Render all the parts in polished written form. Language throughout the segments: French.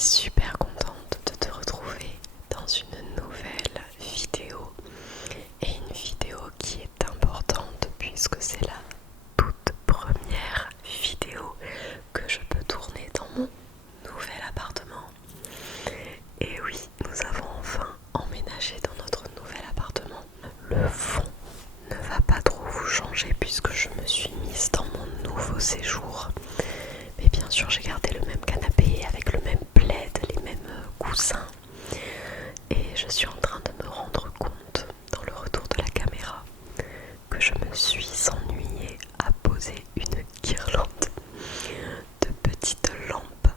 super contente de te retrouver dans une nouvelle vidéo et une vidéo qui est importante puisque c'est la toute première vidéo que je peux tourner dans mon nouvel appartement. Et oui, nous avons enfin emménagé dans notre nouvel appartement. Le fond ne va pas trop vous changer puisque je me suis mise dans mon nouveau séjour. Mais bien sûr, j'ai gardé le même canapé avec le même plaid, les mêmes coussins. Et je suis en train de me rendre compte, dans le retour de la caméra, que je me suis ennuyée à poser une guirlande de petites lampes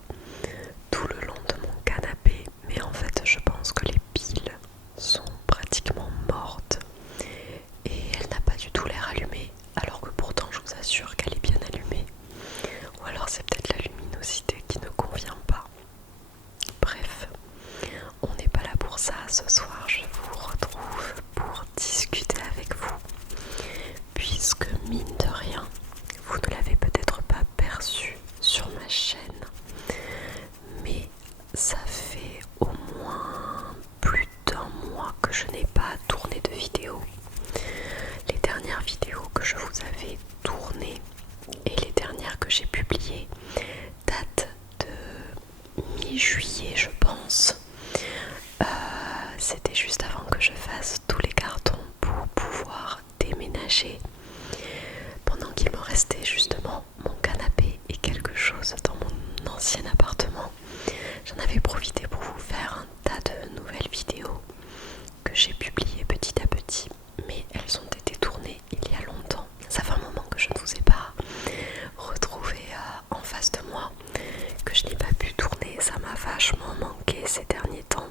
tout le long de mon canapé. Mais en fait, je pense que les piles sont pratiquement mortes et elle n'a pas du tout l'air allumée, alors que pourtant je vous assure qu'elle est bien allumée. Ou alors c'est peut-être la luminosité qui ne convient pas. Bref, on n'est pas là pour ça ce soir. Je vous retrouve pour discuter avec vous, puisque mine de rien, vous ne l'avez peut-être pas perçu sur ma chaîne, mais ça fait au moins plus d'un mois que je n'ai pas tourné de vidéo. Les dernières vidéos que je vous avais tournées et les dernières que j'ai publiées datent de mi-juillet, je pense. C'était juste avant que je fasse tous les cartons pour pouvoir déménager, pendant qu'il me restait justement mon canapé et quelque chose dans mon ancien appartement. J'en avais profité pour vous faire un tas de nouvelles vidéos que j'ai publiées petit à petit, mais elles ont été tournées il y a longtemps. Ça fait un moment que je ne vous ai pas retrouvé en face de moi, que je n'ai pas pu tourner. Ça m'a vachement manqué ces derniers temps.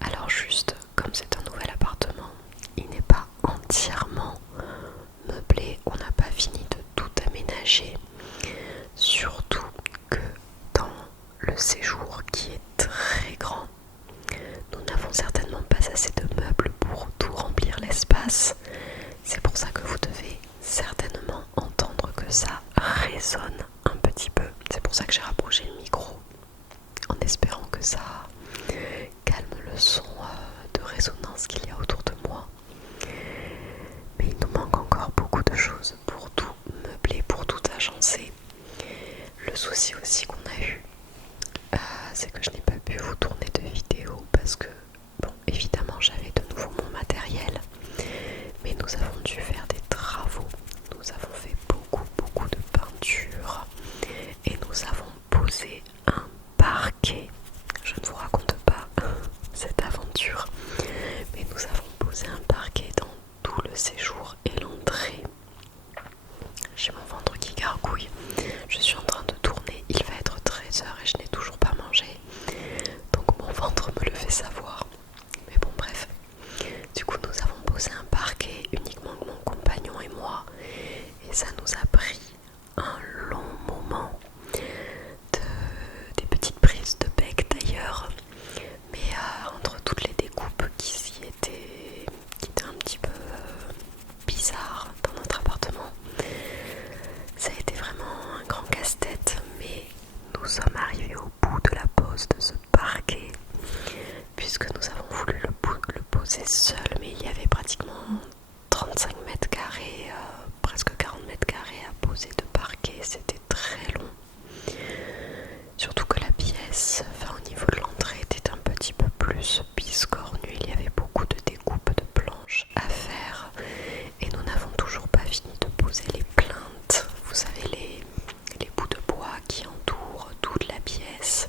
Alors juste, comme c'est un nouvel appartement, il n'est pas entièrement meublé, on n'a pas fini de tout aménager, surtout que dans le séjour qui est très grand, nous n'avons certainement pas assez de meubles pour tout remplir l'espace. C'est pour ça que vous devez certainement entendre que ça résonne un petit peu. C'est pour ça que j'ai rapproché le micro, en espérant que ça calme le son de résonance qu'il y a autour de moi. Mais il nous manque encore beaucoup de choses pour tout meubler, pour tout agencer. Le souci aussi qu'on a eu, c'est que je n'ai pas pu vous tourner de vidéo parce que, bon, évidemment j'avais de nouveau mon matériel, mais nous avons dû faire des travaux. Nous avons fait beaucoup de peinture et nous avons posé un parquet. Je ne vous raconte pas cette aventure, mais nous avons posé un parquet dans tout le séjour et l'entrée. J'ai mon ventre qui gargouille. Je suis en train de tourner, il va être 13h et je n'ai toujours pas mangé, donc mon ventre me le fait savoir. Mais bon, bref, du coup nous avons posé un parquet uniquement mon compagnon et moi, et ça nous a pris un long moment, des petites prises de bec d'ailleurs, mais entre toutes les découpes qui étaient un petit peu bizarres dans notre appartement, ça a été vraiment un grand casse-tête. Mais nous sommes arrivés au bout de la pose de ce parquet, puisque nous avons voulu le poser seul, mais il y avait pratiquement 35 mètres carrés, presque 40 mètres carrés à poser de parquet. C'était très long, surtout que la pièce, enfin au niveau de l'entrée, était un petit peu plus biscornue. Il y avait beaucoup de découpes de planches à faire et nous n'avons toujours pas fini de poser les plinthes, vous savez, les bouts de bois qui entourent toute la pièce,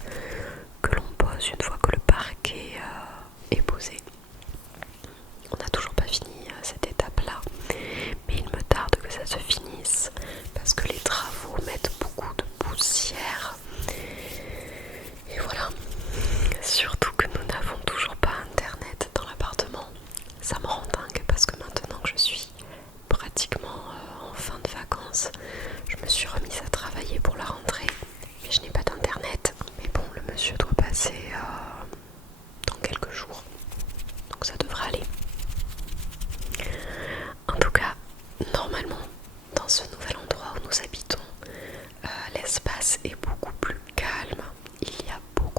que l'on pose une fois que le parquet est posé. On n'a toujours pas fini cette étape-là, mais il me tarde que ça se finisse parce que les travaux mettent beaucoup de poussière. Et voilà, surtout que nous n'avons toujours pas internet dans l'appartement. Ça me rend dingue parce que maintenant que je suis pratiquement en fin de vacances, je me suis remise à travailler pour la rentrée, mais je n'ai pas d'internet. Mais bon, le monsieur doit passer dans quelques jours, donc ça devrait aller. En tout cas, normalement, dans ce nouvel endroit où nous habitons, l'espace est beaucoup plus calme. Il y a beaucoup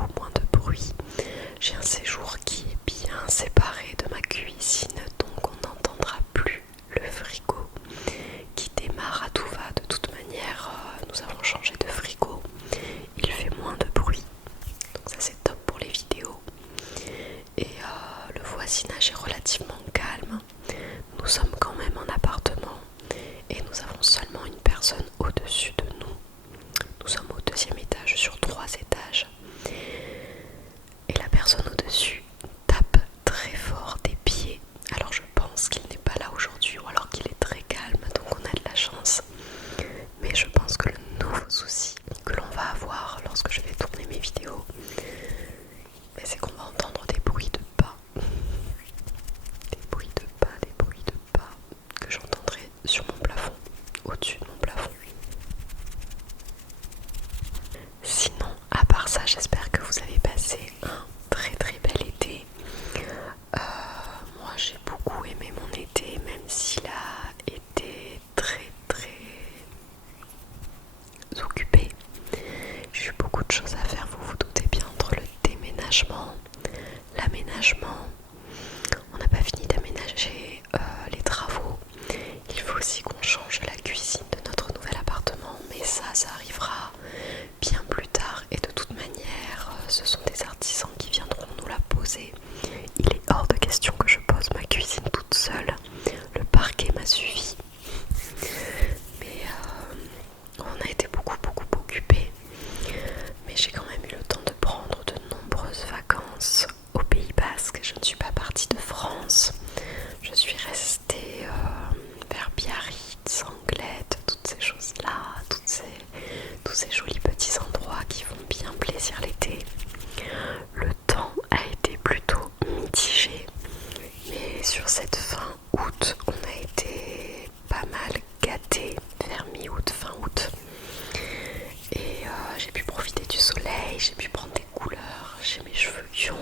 j'ai pu prendre des couleurs, j'ai mes cheveux qui ont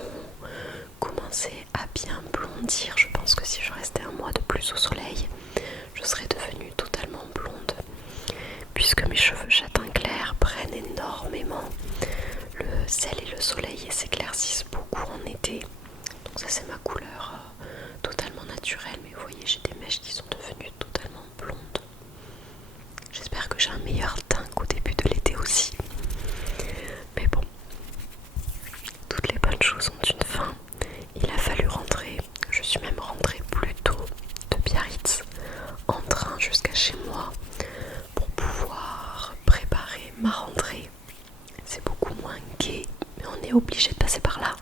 commencé à bien blondir. Je pense que si je restais un mois de plus au soleil, je serais devenue totalement blonde, puisque mes cheveux châtain clair prennent énormément le sel et le soleil et s'éclaircissent beaucoup en été. Donc ça c'est ma couleur totalement naturelle, mais vous voyez j'ai des mèches qui sont devenues totalement blondes. J'espère que j'ai un meilleur teint qu'au début de l'été aussi. Mais bon, toutes les bonnes choses ont une fin. Il a fallu rentrer, je suis même rentrée plus tôt de Biarritz en train jusqu'à chez moi pour pouvoir préparer ma rentrée. C'est beaucoup moins gai, mais on est obligé de passer par là.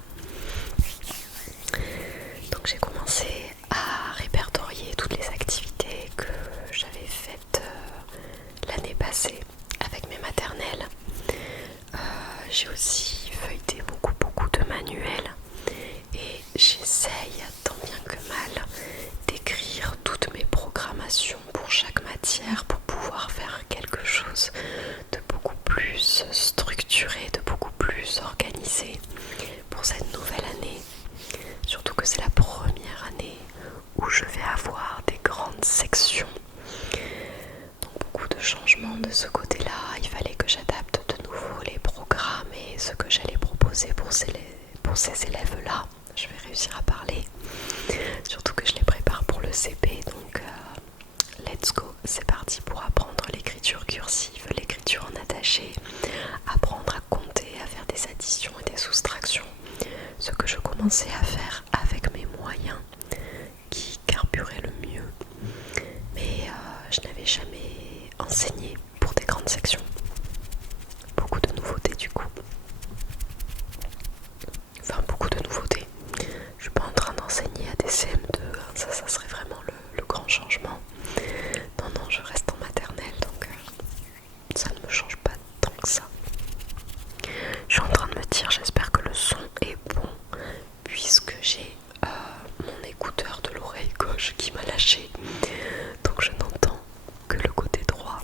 Donc j'ai commencé à répertorier toutes les activités que j'avais faites l'année passée avec mes maternelles. J'ai aussi feuilleté beaucoup de manuels et j'essaye tant bien que mal d'écrire toutes mes programmations pour chaque matière pour pouvoir faire quelque chose de beaucoup plus structuré, de beaucoup plus organisé pour cette nouvelle année. Surtout que c'est la première année où je vais avoir des grandes sections. Donc beaucoup de changements de ce côté-là. Il fallait que j'adapte de nouveau les programmes et ce que j'allais proposer pour ces élèves-là. Je vais réussir à parler. Surtout que je les prépare pour le CP. Donc let's go. C'est parti pour apprendre l'écriture cursive, l'écriture en attaché, apprendre à compter, à faire des additions et des soustractions. Ce que je commençais à faire avec mes moyens qui carburaient le mieux. Mais je n'avais jamais enseigné pour des grandes sections. Beaucoup de nouveautés du coup. Enfin beaucoup de nouveautés. Je suis pas en train d'enseigner à des CM2, ça serait vraiment le grand changement. Non, je reste en maternelle, donc ça ne me change pas tant que ça. Je suis en train de me dire, j'espère que le son est bon, puisque j'ai mon écouteur de l'oreille gauche qui m'a lâché, donc je n'entends que le côté droit.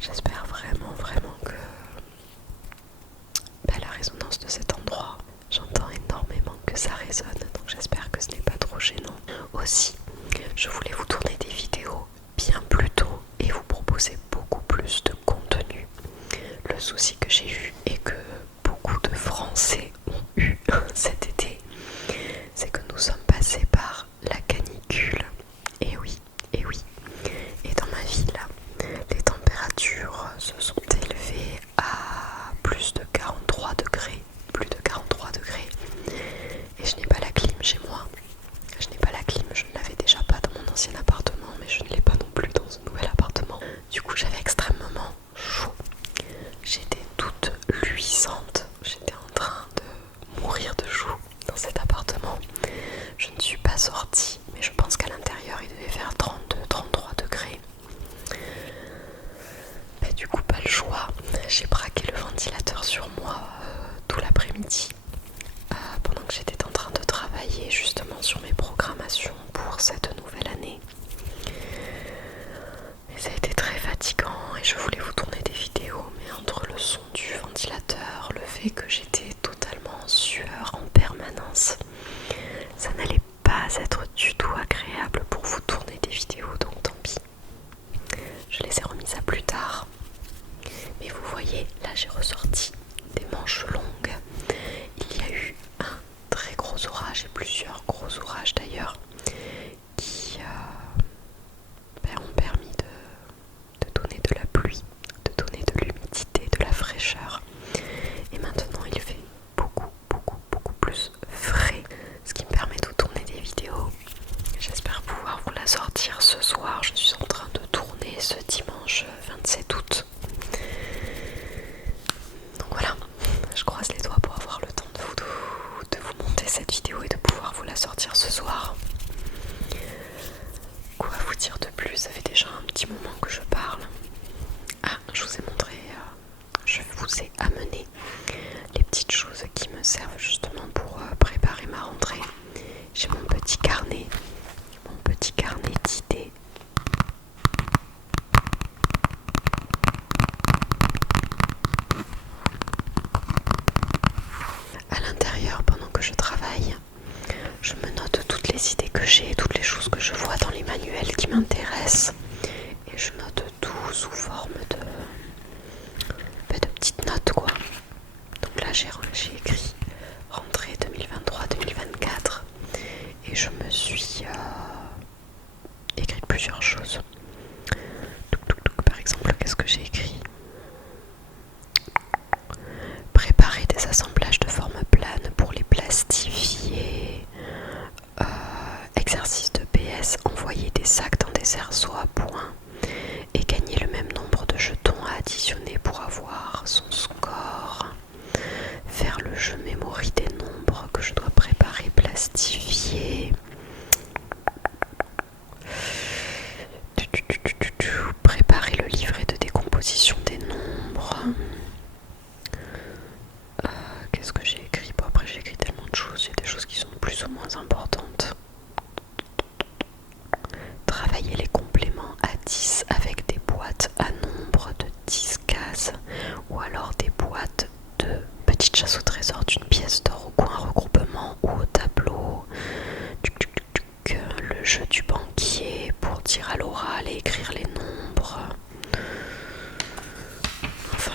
J'espère vraiment que la résonance de cet endroit, j'entends énormément que ça résonne, donc j'espère que ce n'est pas trop gênant. Aussi, je voulais vous tourner des vidéos bien plus tôt et vous proposer beaucoup plus de contenu. Le souci que j'ai eu et que beaucoup de Français ont eu cet été, c'est que nous sommes passés par la canicule. Et oui. Et dans ma ville, les températures se sont élevées à plus de 43 degrés. Et je n'ai pas la clim chez moi. Je ne l'avais déjà pas dans mon ancien appartement, mais je ne l'ai pas non plus dans ce nouvel appartement. Du coup, j'avais extrêmement chaud. J'étais toute luisante. J'étais en train de mourir de chaud dans cet appartement. Je ne suis pas sortie, mais je pense qu'à l'intérieur, il devait faire 32-33 degrés. Mais du coup, pas le choix. J'ai braqué le ventilateur sur moi tout l'après-midi. Pendant que j'étais en train de travailler justement sur mes programmations pour cette nouvelle année. Mais ça a été très fatigant et je voulais vous tourner des vidéos, mais entre le son du ventilateur, le fait que j'étais totalement en sueur en permanence, ça n'allait pas être du tout agréable pour vous tourner des vidéos, donc tant pis. Je les ai remises à plus tard. Mais vous voyez, là j'ai ressorti des manches longues. Il y a eu un très gros orage et plusieurs gros orages d'ailleurs qui ont permis de donner de la pluie, de donner de l'humidité, de la fraîcheur. Et maintenant il fait beaucoup plus frais, ce qui me permet de tourner des vidéos. J'espère pouvoir vous la sortir ce soir. Je suis en train de tourner ce dimanche 27 août. Donc voilà, je croise les doigts pour avoir le temps de vous monter cette vidéo et de pouvoir vous la sortir ce soir. Quoi vous dire de plus? Ça fait déjà un petit moment que je parle. Je vous ai montré, je vous ai amené les petites choses qui me servent justement pour préparer ma rentrée. J'ai mon petit carnet d'idées.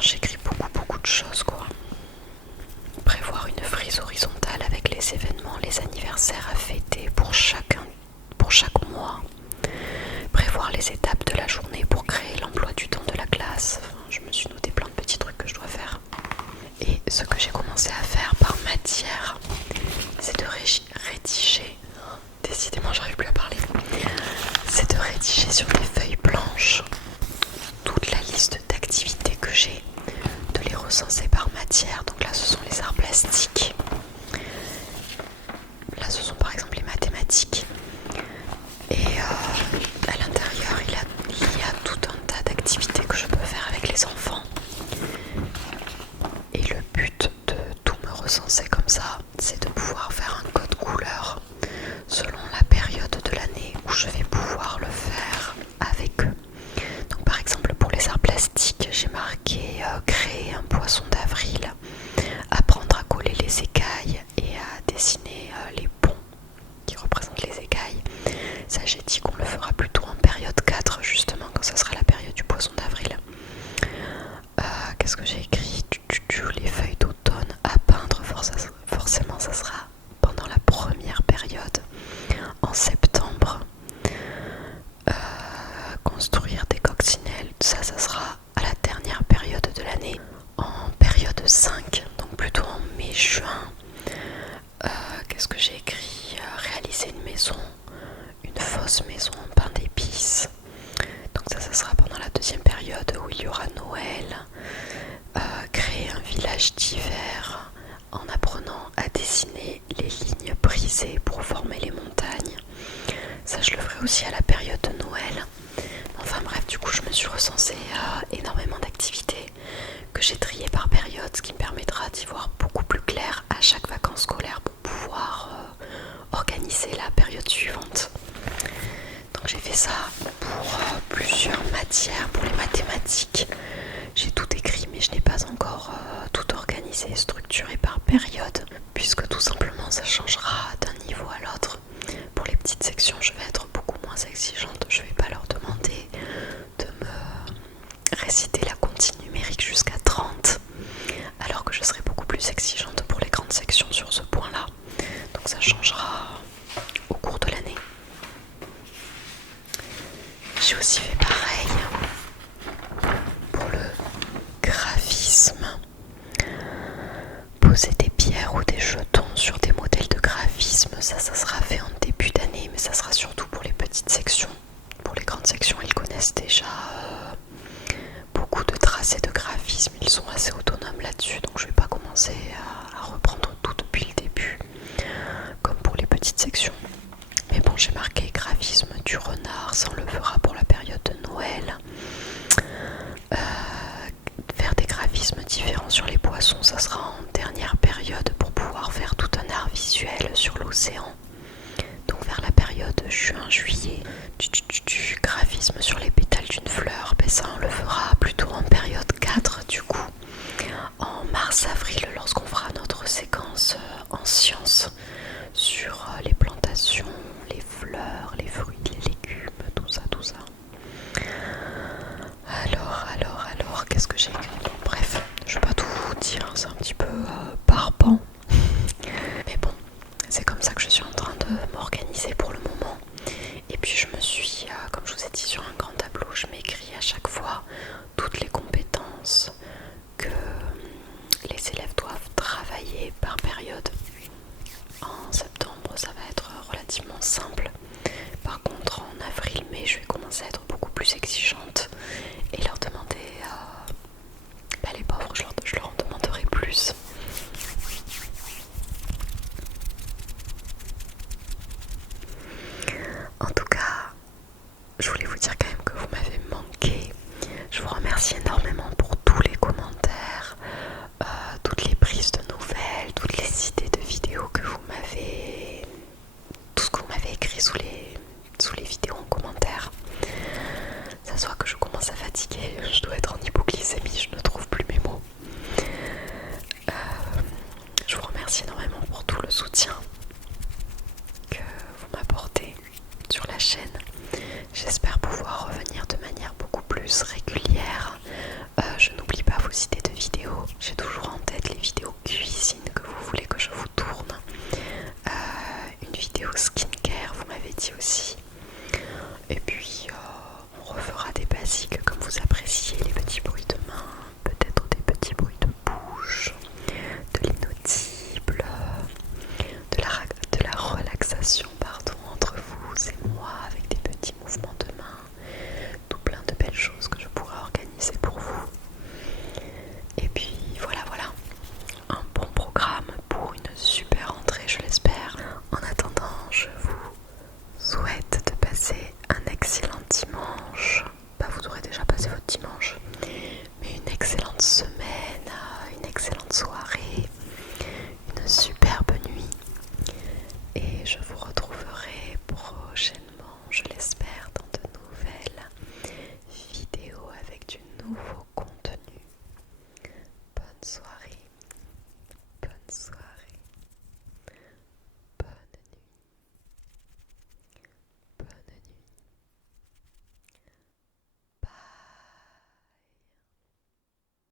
j'écris beaucoup de choses quoi. Prévoir une frise horizontale avec les événements, les anniversaires à fêter pour chaque mois. Prévoir les étapes de la journée pour créer l'emploi du temps de la classe. Enfin, je me suis noté plein de petits trucs que je dois faire. Et ce que j'ai commencé à faire par matière, c'est de rédiger. Décidément, j'arrive plus à parler. C'est de rédiger sur des feuilles blanches toute la liste d'activités que j'ai, de les recenser par matière. Donc là, ce sont les arts plastiques. Là, ce sont par exemple les mathématiques. Et à l'intérieur, il y a tout un tas d'activités que je peux faire avec les enfants. Et le but de tout me recenser comme ça, c'est de pouvoir faire un code couleur selon la période de l'année où je vais pouvoir le faire avec eux. Donc par exemple pour les arts plastiques, j'ai marqué créer un poisson d'avril, apprendre à coller les écailles et à dessiner les ponts qui représentent les écailles. Ça, j'ai dit qu'on le fera plutôt en période 4 justement, quand ça sera la période du poisson d'avril. Qu'est-ce que j'ai écrit? Les feuilles d'automne à peindre, forcément ça sera pendant la première période, en septembre. Construire des coccinelles, ça sera à la dernière période de l'année, en période 5, donc plutôt en mai-juin. Qu'est-ce que j'ai écrit? Réaliser une maison, une fausse maison en pain d'épices. Donc ça sera pendant la deuxième période où il y aura Noël. Créer un village d'hiver en apprenant à dessiner les lignes brisées pour former les montagnes. Ça, je le ferai aussi à la période de Noël. Enfin bref, du coup, je me suis recensée énormément d'activités que j'ai triées par période, ce qui me permettra d'y voir beaucoup plus clair à chaque vacances scolaires pour pouvoir organiser la période suivante. Donc j'ai fait ça pour plusieurs matières. Pour les mathématiques, j'ai tout écrit mais je n'ai pas encore tout organisé et structuré par période, puisque tout simplement ça changera d'un niveau à l'autre. Pour les petites sections, je vais être beaucoup moins exigeante. Je ne vais pas leur demander de me réciter la comptine numérique jusqu'à 30, alors que je serai beaucoup plus exigeante pour les grandes sections sur ce point-là. Donc ça changera au cours de l'année. J'ai aussi fait pareil pour le graphisme. Poser des pierres ou des jetons sur des modèles de graphisme, ça sera fait en début d'année, mais ça sera surtout pour les petites sections. Pour les grandes sections, ils connaissent déjà beaucoup de tracés de graphisme, ils sont assez autonomes là-dessus, donc je ne vais pas commencer à reprendre tout depuis le début, comme pour les petites sections. Mais bon, j'ai marqué graphisme du renard, ça on le fera pour la période de Noël. Faire des graphismes différents sur les poissons, ça sera en dernière période pour pouvoir faire tout un art visuel sur l'océan. Donc vers la période juin-juillet. Du graphisme sur les pétales d'une fleur, ben ça on le fera plutôt en période 4 du coup. En mars-avril, lorsqu'on fera notre séquence en sciences sur les plantations, les fleurs, les fruits, les légumes, tout ça. Alors, qu'est-ce que j'ai écrit? Bon, bref, je vais pas tout vous dire, c'est un petit peu barbant. Mais bon, c'est comme ça que je suis en train de m'organiser pour le moment. Et puis je me suis, comme je vous ai dit, sur un grand tableau, je m'écris à chaque fois toutes les compétences que les élèves doivent travailler par période. En septembre, ça va être relativement simple. Par contre, en avril-mai, je vais commencer à être beaucoup plus exigeante et leur demander excellente semaine, une excellente soirée, une superbe nuit. Et je vous retrouverai prochainement, je l'espère,